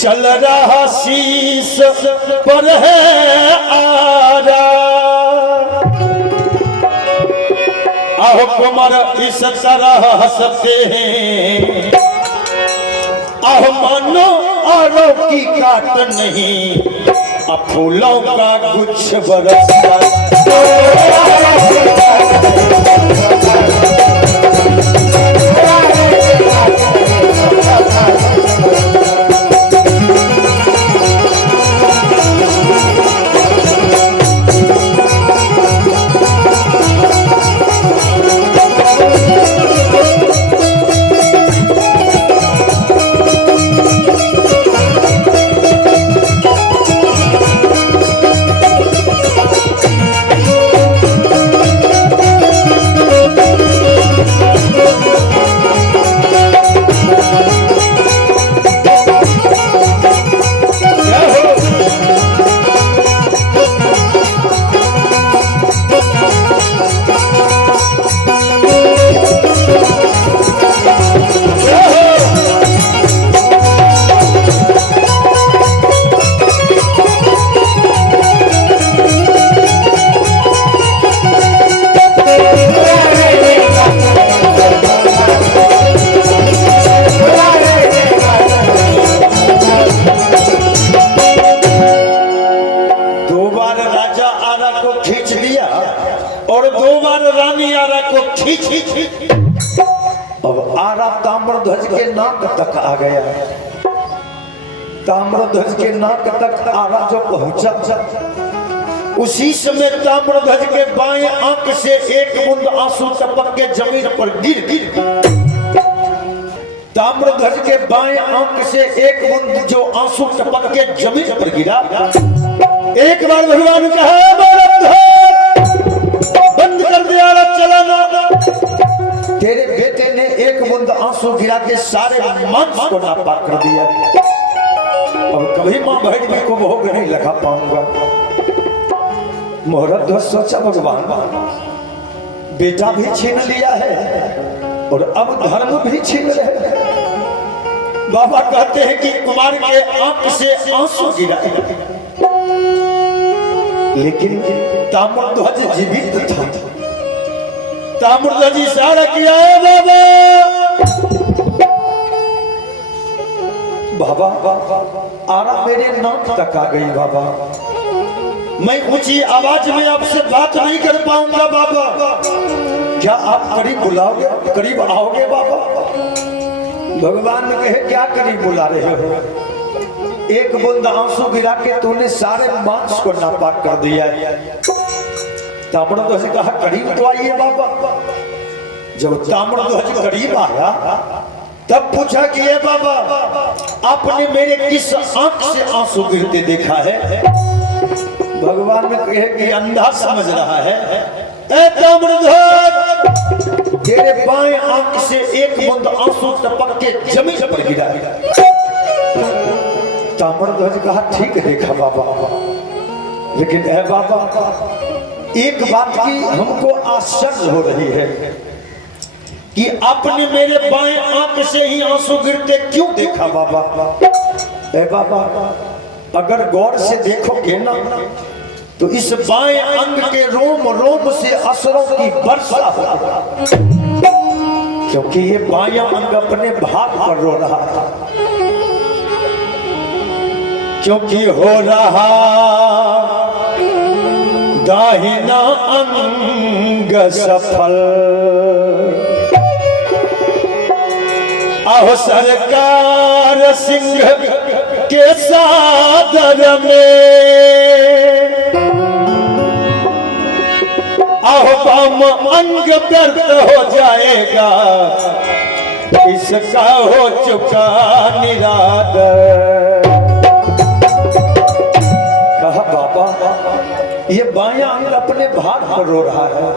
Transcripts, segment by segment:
चल रहा शीश पर है आरा। आहो कुमार इस तरह हंसते हैं, आहो मानो आरो की काट नहीं, अब फूलों का गुच्छ बरसता। अब आरा ताम्रध्वज के नाक तक आ गया। ताम्रध्वज के नाक तक आरा जो पहुंचा, उसी समय ताम्रध्वज के बाएं आंख से एक बूंद आंसू टपक के जमीन पर गिर। ताम्रध्वज के बाएं आंख से एक बूंद जो आंसू टपक के जमीन पर गिरा। एक बार भगवान कहा बंद कर दिया, चलाना। तेरे बेटे ने एक बूंद आंसू गिरा के सारे मांस को नापाक कर दिया। अब कभी मां बहन को भोग नहीं लगा पाऊंगा। मुहूर्त सोचा भगवान बेटा भी छीन लिया है और अब धर्म भी छीन रहे। बाबा कहते हैं कि कुमार के आंख से आंसू गिरा, लेकिन ताम्रध्वज जीवित था। ताम्रध्वज इशारा किया है बाबा, बाबा आरा मेरे नाक तक आ गई बाबा। मैं ऊंची आवाज में आपसे बात नहीं कर पाऊंगा बाबा। क्या आप करीब बुलाओगे, करीब आओगे बाबा? भगवान ने कहे क्या करीब बुला रहे हो? एक बूंद आंसू गिरा के तूने सारे मांस को नापाक कर दिया। ताम्रध्वज कहा करीब तो आइए बाबा। जब ताम्रध्वज करीब आया तब पूछा कि ये बाबा आपने मेरे किस आंख से आंसू गिरते देखा है? भगवान ने कहे कि अंधा समझ रहा है। ए ताम्रध्वज तेरे बाएं आंख से एक बूंद आंसू टपक के जमीन पर गिरा। ताम्रध्वज कहा ठीक देखा बाबा, लेकिन ए बाबा एक बात की हमको आश्चर्य हो रही है कि आपने मेरे बाएं आंख से ही आंसू गिरते क्यों देखा बाबा? ए बाबा अगर गौर से देखोगे ना तो इस बाएं अंग के रोम रोम से असरों की वर्षा होगी, क्योंकि ये बायां अंग अपने भाग पर रो रहा था। क्योंकि हो रहा दाहिना अंग सफल, आहो सरकार सिंह के सादर में, आहो बाम अंग व्यर्थ हो जाएगा, इसका हो चुका निरादर। कहा बाबा ये बायां अंग अपने भाग पर रो रहा है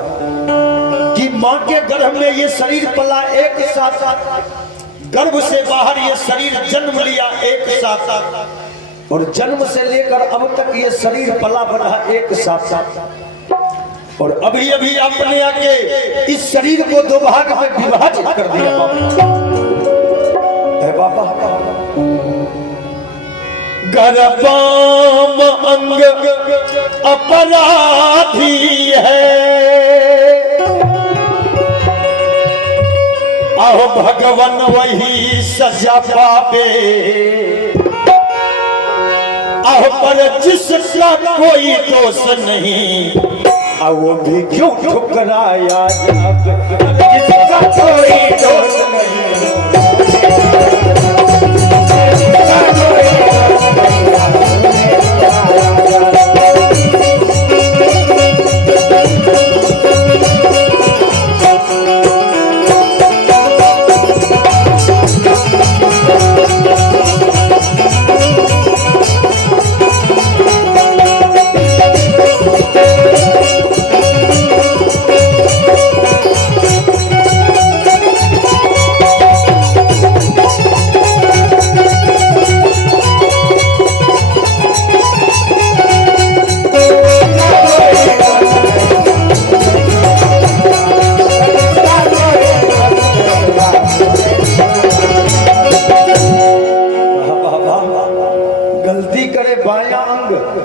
कि मां के गर्भ में ये शरीर पला एक साथ, गर्भ से बाहर ये शरीर जन्म लिया एक साथ, और जन्म से लेकर अब तक ये शरीर पला बढ़ा एक साथ, और अभी अभी आपने आके इस शरीर को दो भाग में विभाजित कर दिया। बाबा गर्भाम अंग अपराधी है, आहो भगवान वही सजा पावे, आहो पर जिसका कोई दोष नहीं, वो भी क्यों ठुकराया, जिसका कोई दोष नहीं।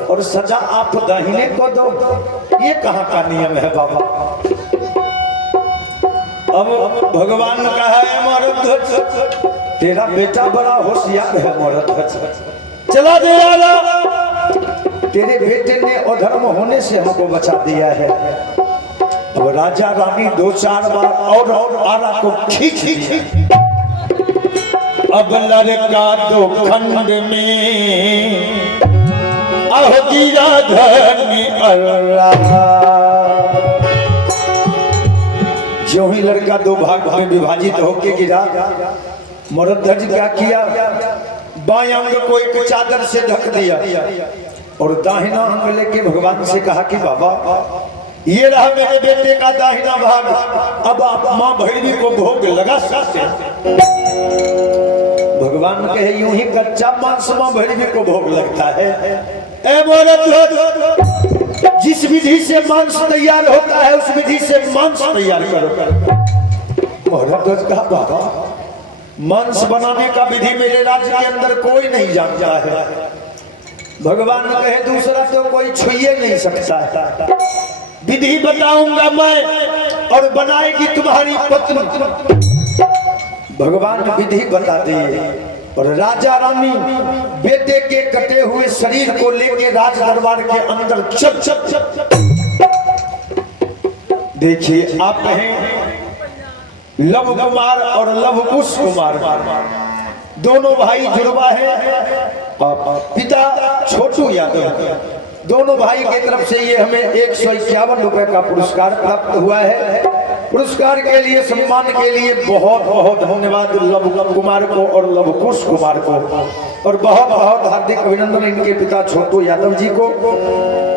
और सजा आप दाहिने को दो, ये कहाँ का नियम है बाबा। अब भगवान का है मरध्वज, तेरा बेटा बड़ा होशियार है मरध्वज, चला दे राजा, तेरे बेटे ने अधर्म होने से हमको बचा दिया है। अब राजा रानी 2-4 बार और आरा को खींच, अब लड़का 2 खंड में गिरा धरनी अल्लाह। जो ही लड़का 2 भाग में विभाजित होके गिरा, मरध्वज क्या किया, बाएं अंग को एक चादर से ढक दिया और दाहिना अंग लेके भगवान से कहा कि बाबा ये रहा मेरे बेटे का दाहिना भाग, अब आप माँ भैरवी को भोग लगा सकते हैं। भगवान कहे यूं ही कच्चा मांस माँ भैरवी को भोग लगता है। जिस विधि से मांस तैयार होता है उस विधि से मांस तैयार करो। मरध्वज कहा बाबा मांस बनाने का विधि मेरे राज्य के अंदर कोई नहीं जानता है। भगवान कहे दूसरा तो कोई छुए नहीं सकता है, विधि बताऊंगा मैं और बनाएगी तुम्हारी पत्नी। भगवान विधि बता दिए और राजा रानी बेटे के कटे हुए शरीर को लेके राज दरबार के अंदर चल। देखिए आप हैं लव कुमार और लव कुश कुमार, दोनों भाई जुड़वा है, पिता छोटू यादव। दोनों भाई की तरफ से ये हमें 151 रुपए का पुरस्कार प्राप्त हुआ है। पुरस्कार के लिए सम्मान के लिए बहुत बहुत धन्यवाद लव कुमार को और लव कुश कुमार को, और बहुत बहुत हार्दिक अभिनंदन इनके पिता छोटू यादव जी को।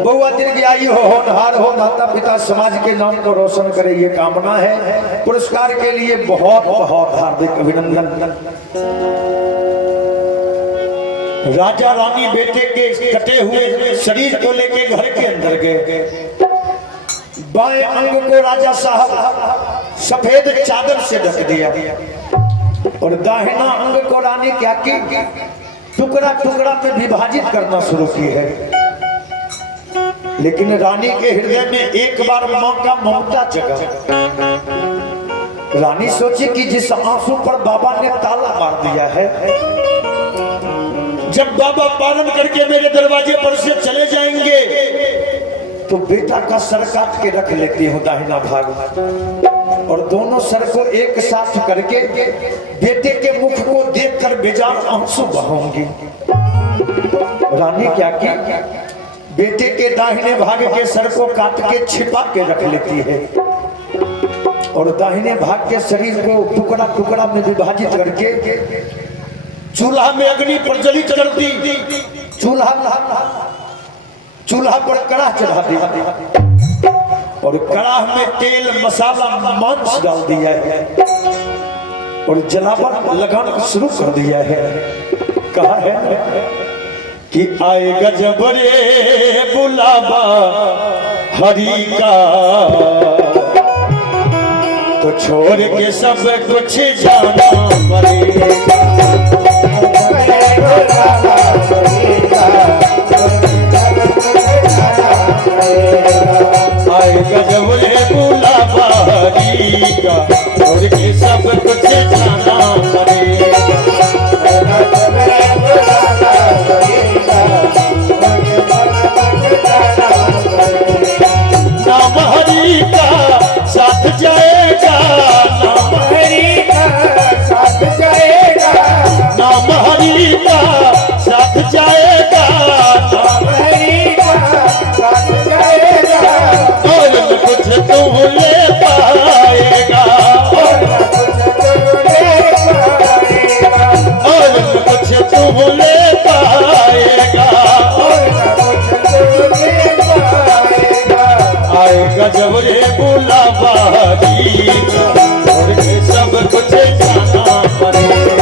बहुआ दीर्घायु हो, होनहार हो, माता पिता समाज के नाम को रोशन करे ये कामना है। पुरस्कार के लिए बहुत बहुत हार्दिक अभिनंदन। राजा रानी बेटे के कटे हुए शरीर को लेके घर के अंदर गए। बाएं अंग को राजा साहब सफेद चादर से ढक दिया और दाहिना अंग को रानी क्या की टुकड़ा टुकड़ा में विभाजित करना शुरू की है। लेकिन रानी के हृदय में एक बार मां का ममता जगा। रानी सोची कि जिस आंसू पर बाबा ने ताला मार दिया है, जब बाबा पालन करके मेरे दरवाजे पर से चले जाएंगे तो बेटा का सर काट के रख लेती हूँ दाहिना भाग, और दोनों सर को एक साथ करके बेटे के मुख को देखकर बेजार आंसू बहाऊंगी। रानी क्या की बेटे के दाहिने भाग के सर को काट के छिपा के रख लेती है और दाहिने भाग के शरीर को टुकड़ा टुकड़ा में विभाजित करके चूल्हा में अग्नि प्रज्वलित कर दी। चूल्हा पर कड़ाह चढ़ा दिया और कड़ाह में तेल मसाला मांस डाल दिया है और जलावन लगाना शुरू कर दिया है। कहा है कि आएगा जब रे बुलावा हरि का, तो छोड़ के सब कुछ जाना पड़ेगा। का साथ जाएगा, और न कुछ तू ले पाएगा, और न कुछ तू ले पाएगा। आएगा जब रे बुलावा छोड़ के सब कुछ जाना पड़ेगा।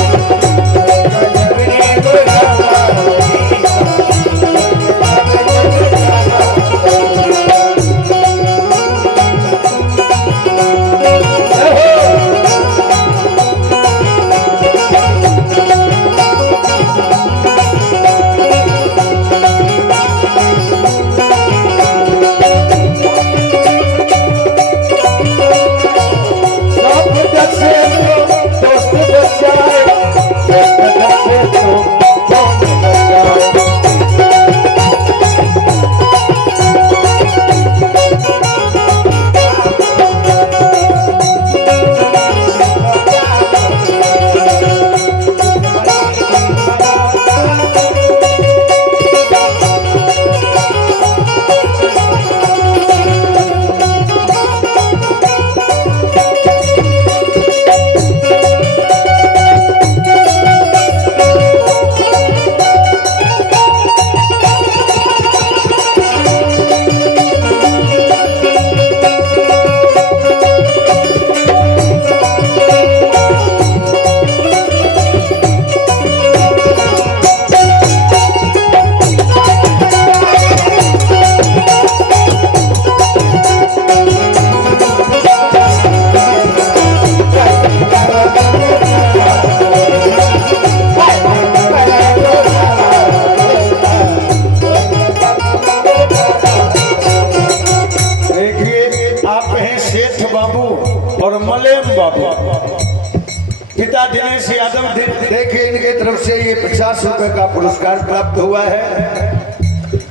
पिता दिनेश यादव, देखिए इनके तरफ से ये 50 रुपए का पुरस्कार प्राप्त हुआ है।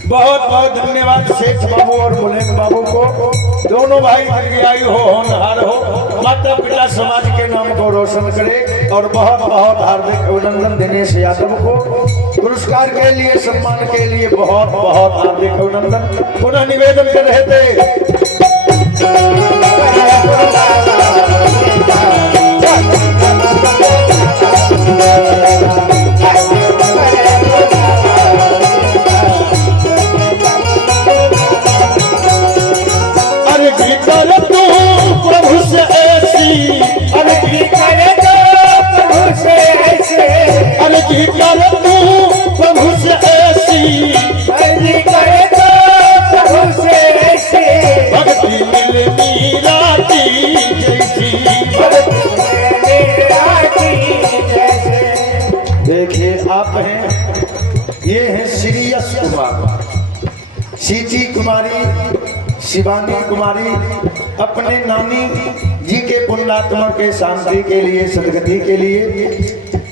बहुत बहुत धन्यवाद सेठ बाबू और मुलेम बाबू को। दोनों भाई दीर्घायु हो, होनहार हो, माता पिता समाज के नाम को रोशन करे। और बहुत बहुत हार्दिक अभिनंदन दिनेश यादव को पुरस्कार के लिए, सम्मान के लिए बहुत बहुत हार्दिक अभिनंदन। पुनः निवेदन कर रहे थे प्रभु से ऐसी, अरे की करे तो प्रभु से ऐसे, अरे की करे तू प्रभु से ऐसी, अरे करे तो प्रभु से ऐसे, भक्ति मिलनी राती जैसी, भक्ति मिलनी राती जैसे। देखिए आप हैं, ये है श्रीयश कुमार, सीची कुमारी, शिवानी कुमारी, अपने नानी जी के पुण्यात्मा के शांति के लिए, सदगति के लिए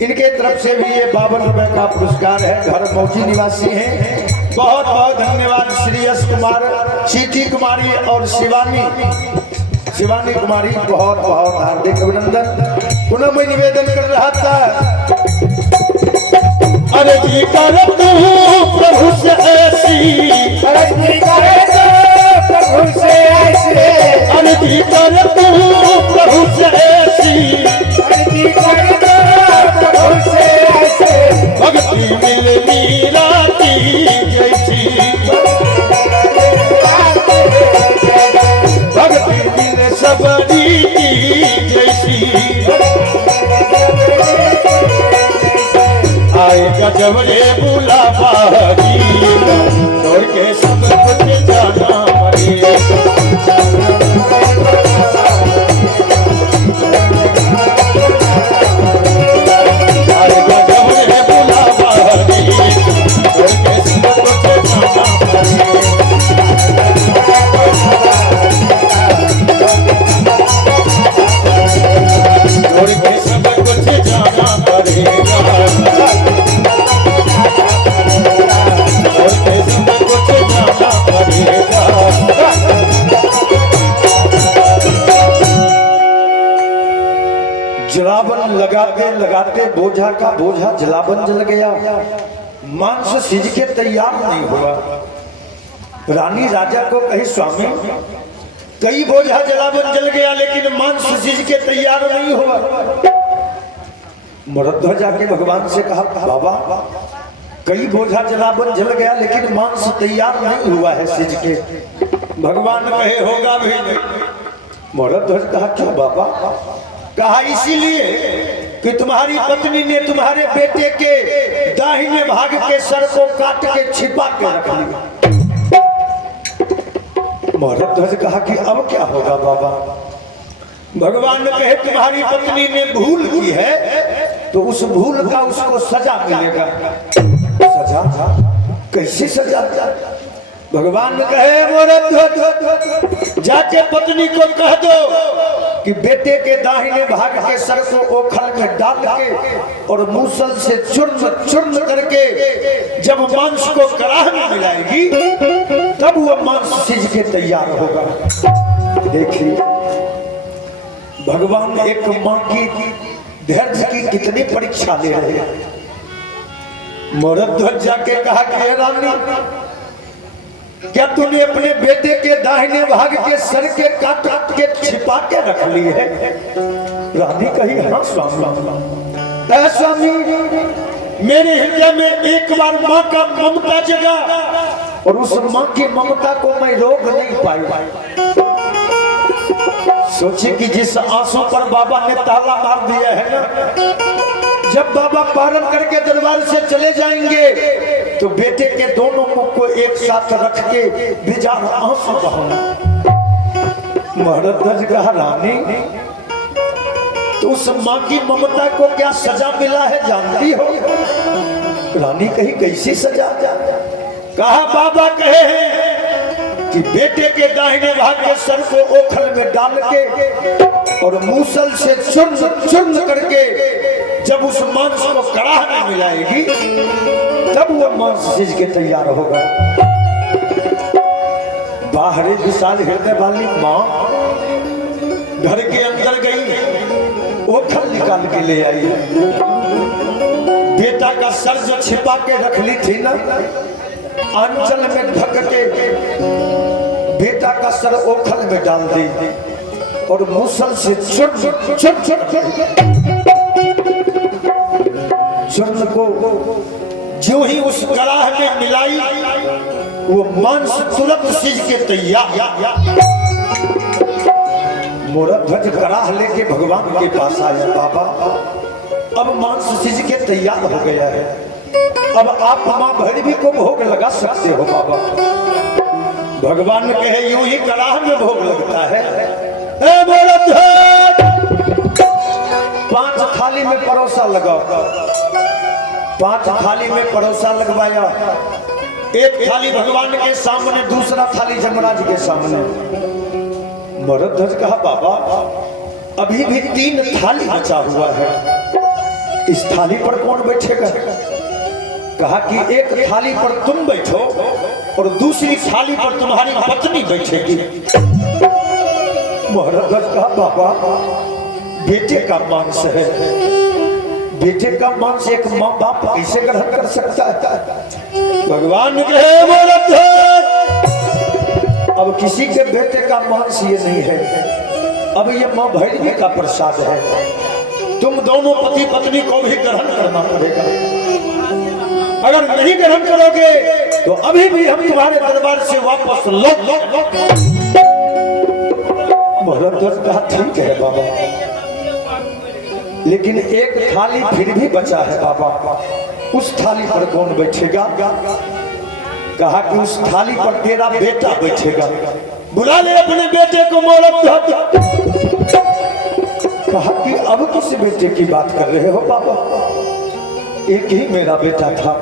इनके तरफ से भी ये 52 रुपए का पुरस्कार है। घर मौजी निवासी हैं। बहुत बहुत धन्यवाद श्रीयश कुमार, सीटी कुमारी और शिवानी कुमारी, बहुत बहुत हार्दिक अभिनंदन। पुनः मैं निवेदन कर रहा था, अरे जी कर तू प्रभु से ऐसी, अरे जी करे प्रभु से ऐसे, अरे जी कर तू प्रभु से ऐसी, अरे जी कर प्रभु से ऐसे, भक्ति मिलनी राती जैसी, भक्ति मिले सबरी जैसी। आएगा जब रे बुलावा छोड़ के सब कुछ जाना पड़ेगा। आएगा जब रे बुलावा छोड़ के सब कुछ जाना पड़ेगा। छोड़ के सब कुछ जाना पड़ेगा। जलावन लगाते लगाते बोझा का बोझा जलावन जल गया। मांस सिज के तैयार नहीं हुआ। रानी राजा को कही स्वामी कई बोझा जलावन जल गया लेकिन मांस सिज के तैयार नहीं हुआ। मरध्वज जाके भगवान से कहा बाबा कई बोझा जलावन जल गया लेकिन मांस तैयार नहीं हुआ है सिज के। भगवान कहे होगा भी नहीं। मरध्वज कहा क्यों बाबा? कहा इसीलिए कि तुम्हारी पत्नी ने तुम्हारे बेटे के दाहिने भाग के सर को काट के छिपा के रख लिया। मरध्वज कहा कि अब क्या होगा बाबा? भगवान ने कहे तुम्हारी पत्नी ने भूल की है तो उस भूल का उसको सजा मिलेगा। सजा? कैसी सजा? भगवान ने कहे मरध्वज जाके पत्नी को कह दो कि बेटे के दाहिने भाग के सर को ओखल में डाल के और मूसल से चूर्ण चूर्ण करके जब मांस को कड़ाह में मिलाएगी तब वो मांस सिज के तैयार होगा। देखिए भगवान एक मां की धैर्य की कितनी परीक्षा ले रहे हैं। मरध्वज जाके कहा कि रानी क्या तूने अपने बेटे के दाहिने भाग के सर के काट के छिपा के रख ली है? रानी कही हाँ स्वामी। स्वामी मेरे हृदय में एक बार माँ का ममता जगा और उस माँ की ममता को मैं रोक नहीं पाई। सोचे कि जिस आंसू पर बाबा ने ताला मार दिया है ना, जब बाबा पारण करके दरबार से चले जाएंगे तो बेटे के दोनों मुख को एक साथ रख के बेजार आंसू बहाना। मरध्वज कहा रानी तो उस माँ की ममता को क्या सजा मिला है जानती हो? रानी कही कैसी सजा? कहा बाबा कहे हैं कि बेटे के दाहिने भाग के सर को ओखल में डाल के और मूसल से चूर्ण चूर्ण करके जब उस मांस को कड़ाह में मिलाएगी तब वो मांस सिज के तैयार होगा। बाहरी विशाल हृदय वाली माँ घर के अंदर गई, ओखल निकाल के ले आई। बेटा का सर जो छिपा के रख ली थी ना, अंचल में ढक के बेटा का सर ओखल में डाल दी और मूसल से चूर्ण को जो ही उस कड़ाह में मिलाई वो मांस तुरंत सिज के तैयार। मरध्वज कड़ाह लेके भगवान के पास आया। बाबा अब मांस सिज के तैयार हो गया है, अब आप मां भैरवी को भोग लगा सकते हो बाबा। भगवान कहे यूं ही कड़ाह में भोग लगता है। मरध्वज 5 थाली में परोसा लगाओ। 5 थाली में परोसा लगवाया। एक थाली भगवान के सामने, दूसरा थाली जमराज के सामने। मरध्वज कहा बाबा अभी भी 3 थाली बचा हुआ है, इस थाली पर कौन बैठेगा? कहा कि एक थाली पर तुम बैठो और दूसरी थाली पर तुम्हारी पत्नी बैठेगी। मरध्वज कहा बाबा बेटे का मांस है, बेटे का मांस एक माँ बाप कैसे ग्रहण कर सकता है? भगवान कहे मरध्वज अब किसी के बेटे का मांस ये नहीं है, अब ये माँ भैरवी का प्रसाद है। तुम दोनों पति पत्नी को भी ग्रहण करना पड़ेगा। अगर नहीं ग्रहण करोगे तो अभी भी हम तुम्हारे दरबार से वापस लौट। मरध्वज कहा ठीक है बाबा, लेकिन एक थाली फिर भी बचा है बाबा, उस थाली पर कौन बैठेगा? कहा कि उस थाली पर तेरा बेटा बैठेगा, बुला ले अपने बेटे को। मरध्वज कहा कि अब किस बेटे की बात कर रहे हो बाबा? एक ही मेरा बेटा था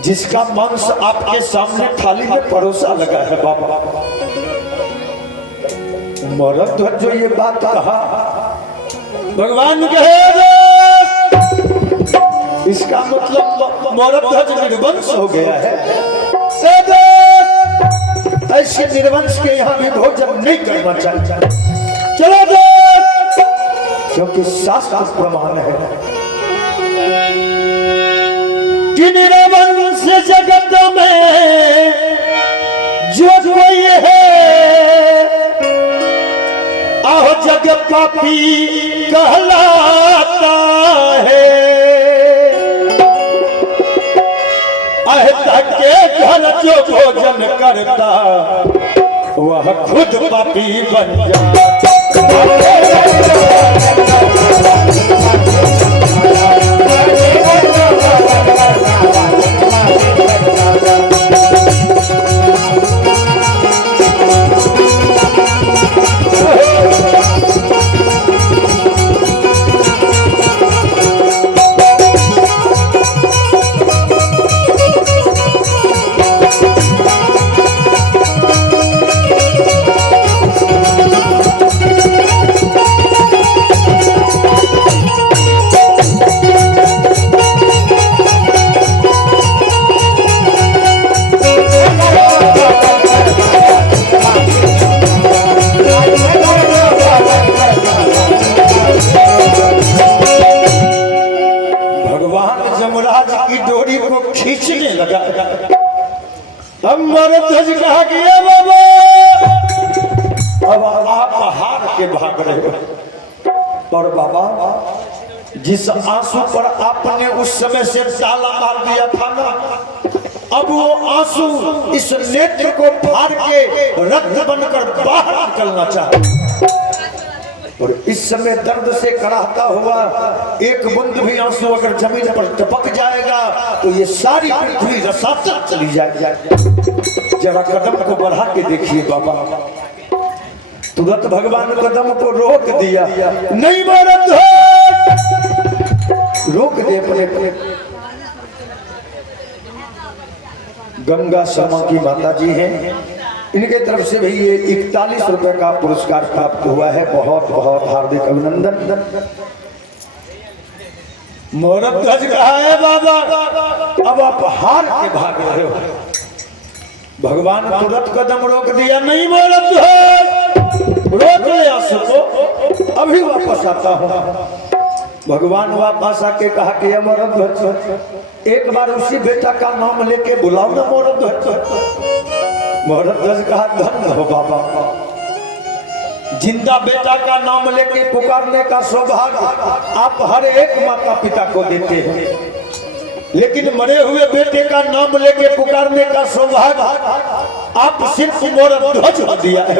जिसका मांस आपके सामने थाली में परोसा लगा है बाबा। मरध्वज जो ये बात कहा, भगवान कहे इसका मतलब मरध्वज निर्वंश हो गया है। ऐसे निर्वंश के यहाँ भी भोजन नहीं करना चाहिए। चलो क्योंकि शास्त्र प्रमाण है कि निरवंश जगत में जो कोई है आहो जग पापी कहलाता है। अहता के घर जो भोजन करता वह खुद पापी बन जाता। खींचने लगा। अब मरध्वज कहा कि बाबा अब आप हार के भाग रहे हो। और बाबा जिस आंसू पर आपने उस समय से ताला मार दिया था ना, अब वो आंसू इस नेत्र को फाड़ के रक्त बनकर बाहर निकलना चाहे। और इस समय दर्द से कराहता हुआ एक बूंद भी आंसू अगर जमीन पर टपक जाएगा तो ये सारी पृथ्वी रसातल चली जाएगी। जरा कदम को बढ़ा के देखिए बाबा। तुरंत भगवान कदम को रोक दिया। नहीं मरद रोक दे अपने। गंगा शर्मा की माता जी हैं, इनके तरफ से भी ये 41 रुपए का पुरस्कार प्राप्त हुआ है। बहुत बहुत हार्दिक अभिनंदन। मोरध्वज कहा है बाबा अब आप हार के भाग रहे हो। भगवान तुरंत कदम रोक दिया। नहीं मोरध्वज रोक ले आंसू को, अभी वापस आता हूँ। भगवान वापस आके कहा कि मोरध्वज एक बार उसी बेटा का नाम लेके बुलाओ ना मोरध्वज। मोरध्वज कहा धन्य हो बाबा, जिंदा बेटा का नाम लेके पुकारने का सौभाग्य आप हर एक माता पिता को देते हैं, लेकिन मरे हुए बेटे का नाम लेके पुकारने का सौभाग्य आप सिर्फ मोरध्वज को दिया है।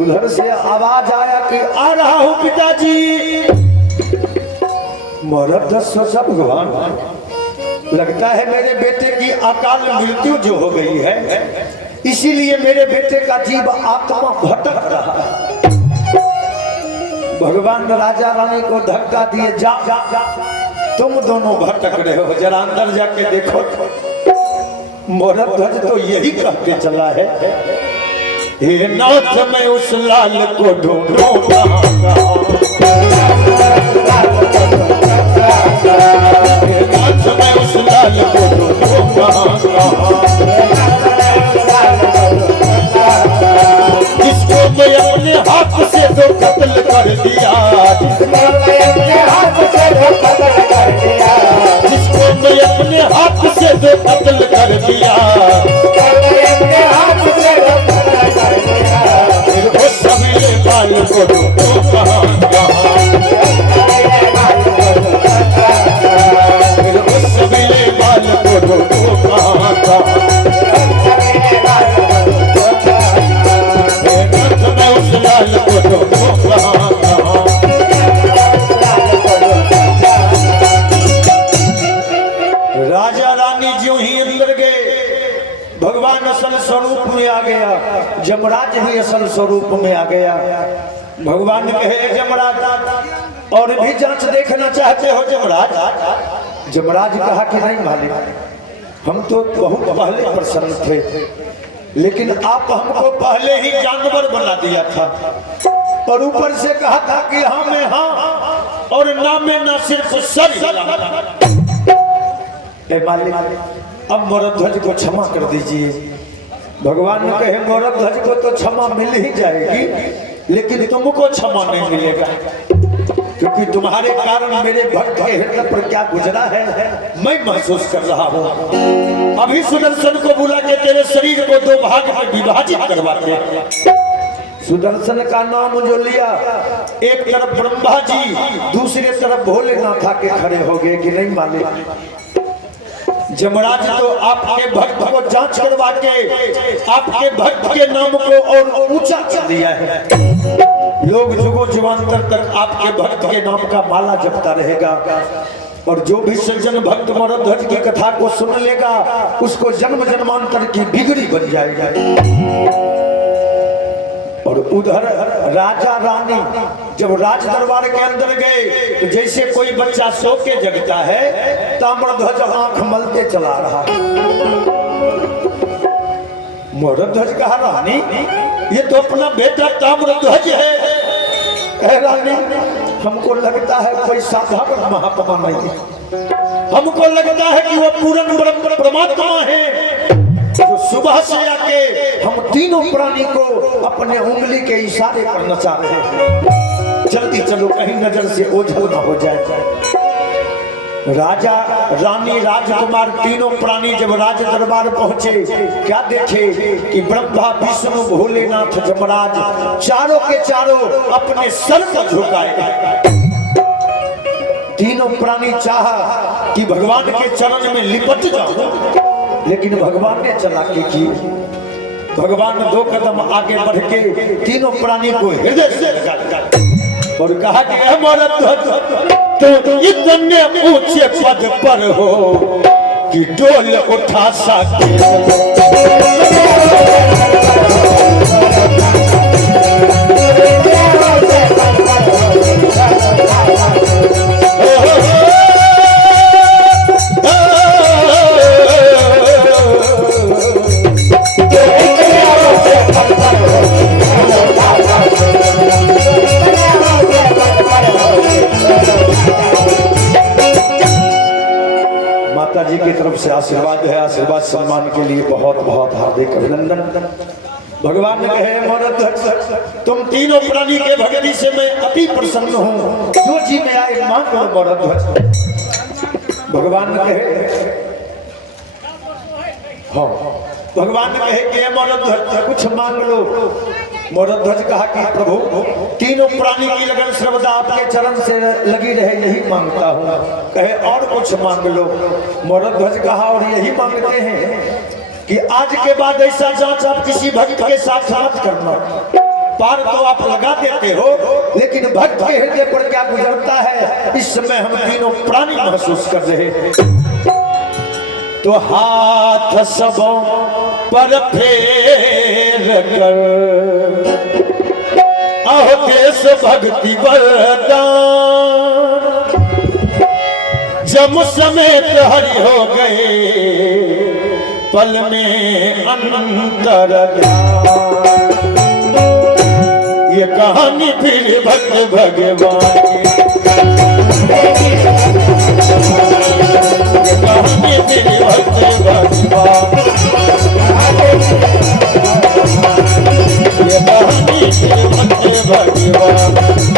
उधर से आवाज आया कि आ रहा हूं पिताजी। मोरध्वज सोचा भगवान लगता है मेरे बेटे की अकाल मृत्यु जो हो गई है, इसीलिए मेरे बेटे का जीव आत्मा भटक रहा है। भगवान राजा रानी को धक्का दिए, जा तुम दोनों भटक रहे हो, जरा अंदर जाके देखो। मोरध्वज तो यही कहते चला है, हे नाथ मैं उस लाल को ढूंढूंगा। मैं उस लाल को जिसको मैं अपने हाथ से तो कत्ल कर दिया, जिसको मैं अपने हाथ से तो कत्ल कर दिया, फिर वो सभी बाल को राजा रानी जो ही अंदर गए, भगवान असल स्वरूप में आ गया, जमराज भी असल स्वरूप में आ गया। भगवान कहे जमराज और भी जांच देखना चाहते हो जमराज? जमराज कहा कि नहीं मालिक, हम तो बहुत पहले प्रसन्न थे, लेकिन आप हमको पहले ही जानवर बना दिया था और ऊपर से कहा था कि हाँ में हाँ और ना में ना, सिर्फ सर। मालिक अब मोरध्वज को क्षमा कर दीजिए। भगवान ने कहे मोरध्वज को तो क्षमा मिल ही जाएगी, लेकिन तुमको क्षमा नहीं मिलेगा। क्योंकि तुम्हारे कारण मेरे भक्त के हृदय पर क्या गुजरा है मैं महसूस कर रहा हूँ। अभी सुदर्शन को बुला के तेरे शरीर को दो भाग में विभाजित करवाते। सुदर्शन का नाम जो लिया, एक तरफ ब्रह्मा जी दूसरी तरफ भोलेनाथ आके खड़े हो गए कि नहीं मालिक, जमराज तो आपके भक्त को जांच करवा के आपके भक्त के नाम को और ऊंचा कर दिया है। लोग जुगो जुगान्तर तक आपके भक्त के नाम का माला जपता रहेगा और जो भी सज्जन भक्त मरध्वज की कथा को सुन लेगा उसको जन्म जन्मांतर की बिगड़ी बन जाएगा। और उधर राजा रानी जब राज दरबार के अंदर गए तो जैसे कोई बच्चा सो के जगता है, ताम्रध्वज आंख मलते चला रहा। मरध्वज कहा रानी ये तो अपना बेटा ताम्रध्वज है। रानी हमको लगता है कोई साधारण महात्मा नहीं है, हमको लगता है कि वो पूर्ण ब्रह्म परमात्मा है जो सुबह से आके हम तीनों प्राणी को अपने उंगली के इशारे पर नचा रहे हैं। जल्दी चलो कहीं नजर से ओझल न हो जाए। राजा रानी राजकुमार तीनों प्राणी जब राज दरबार पहुंचे, क्या देखे कि ब्रह्मा विष्णु भोलेनाथ जमराज चारों के चारों अपने सर को झुकाए। तीनों प्राणी चाहा कि भगवान के चरण में लिपट जाओ, लेकिन भगवान ने चालाकी की। भगवान 2 कदम आगे बढ़ के तीनों प्राणी को हृदय से लगा और कहा कि मरध्वज तो इतने ऊंचे पद पर हो कि डोल उठा सके। माता जी की तरफ से आशीर्वाद है, आशीर्वाद सम्मान के लिए बहुत बहुत हार्दिक अभिनंदन। भगवान ने कहे मरध्वज तुम तीनों प्राणी के भक्ति से मैं अति प्रसन्न हूँ, जो जी में आए मांग लो मरध्वज। भगवान ने कहे हाँ, भगवान ने कहे कि मरध्वज कुछ मांग लो। मरध्वज कहा कि प्रभु तीनों प्राणी की लगन सर्वदा आपके चरण से लगी रहे, यही मांगता हूँ। कहे और कुछ मांग लो। मरध्वज कहा और यही मांगते हैं कि आज के बाद ऐसा जांच आप किसी भक्त के साथ मत करना। पार तो आप लगा देते हो, लेकिन भक्त के हृदय पर क्या गुजरता है इस समय हम तीनों प्राणी महसूस कर रहे हैं। तो हाथ सबों पर फेर कर अहो देश भक्ति वरदान, जम समेत हरि हो गए पल में अंतर ध्यान। ये कहानी फिर भक्त भगवान की, ये कहानी फिर भक्त भगवान, ये कहानी फिर भक्त भगवान।